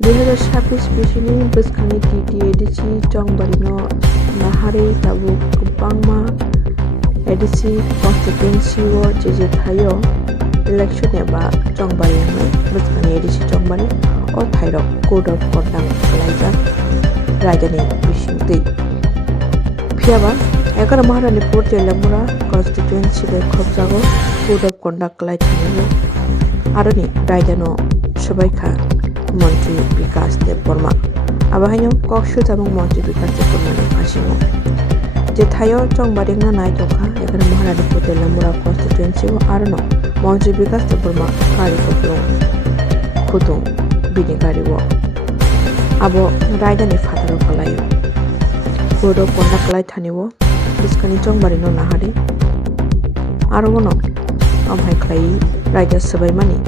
2026 बिसिनि बोसोरनि TTADC Chongbarino Nahari Tabuk Kubangma ADC constituency o jeje thayo election eba Chongbarino bosorni ADC Chongbari o thairok code of conduct kalaijak rajani bisingtwi phiaba 11 maharani port jelamura constituency le khobjago code of conduct kalai thaniyo aroni rajano sabaikha মন্ত্রী বিকাশ দেব বর্মা আবাহাইনো কক্সিল এবং মন্ত্রী বিকাশ দেব বর্মানি ফাঁসিমো যে থাইও চংবারিংনা নাইতখা এখানে মহারানী পতেলামুরা constituency আরনো মন্ত্রী বিকাশ দেব Varma Kariko খুদুং বিনি গারিও আবো রায়দানি ফাতারো কলাইও কোডো কন্ডা কলাই থানিও বিস্কানি চংবারিনো নাহারি আরো বনো আমহাই খাই রায়দা সবাইমানি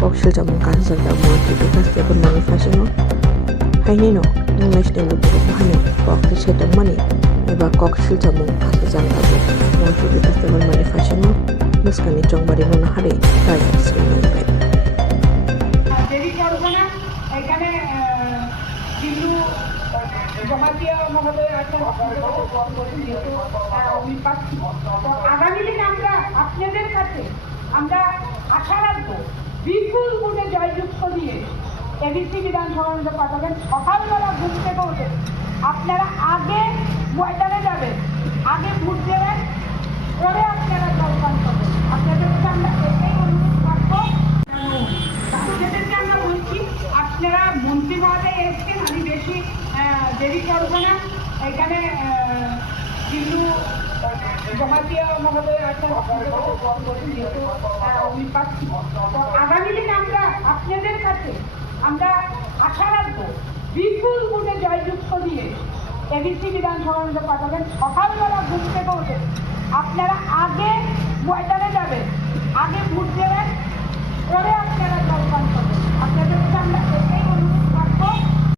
কক্সিল জামুন কাজজালদা মন্ত্রী বিকাশ দেব বর্মানি ফাঁসিমো হাইনিনো ন্যাশনাল লুকুরো বাহানি কক্সিল সেতমানি एबा कक्सिल जामुं काजजालदाबो मन्त्रि बिकास देब बर्मानि फाँसिमो मुस्कानि चंबारिनो नाहारि रायजो सिगांनिफ्राय দেরি করব না এখানে কিন্তু জমাতিয়া মহোদয় আছেন আগামী দিনে আমরা আপনাদের কাছে আমরা আশা রাখবো বিপুল ভোটে জয়যুক্ত দিয়ে এবিসি বিধানসভা পাঠাবেন সকালবেলা ঘুম থেকে উঠে আপনারা আগে ময়দানে যাবেন আগে ভোট দেবেন পরে আপনারা জলপান করবেন আপনাদেরকে আমরা এটাই অনুরোধ করবো আপনাদেরকে আমরা বলছি আপনারা মন্ত্রী মহোদয় এসছেন আমি বেশি দেরি করবো না এখানে কিন্তু জমাতিয়া মহোদয় আছেন আগামী দিনে আমরা আপনাদের কাছে আমরা আশা রাখবো বিপুল ভোটে জয়যুক্ত দিয়ে এবিসি বিধানসভা পাঠাবেন সকালবেলা ঘুম থেকে উঠে আপনারা আগে ময়দানে যাবেন আগে ভোট দেবেন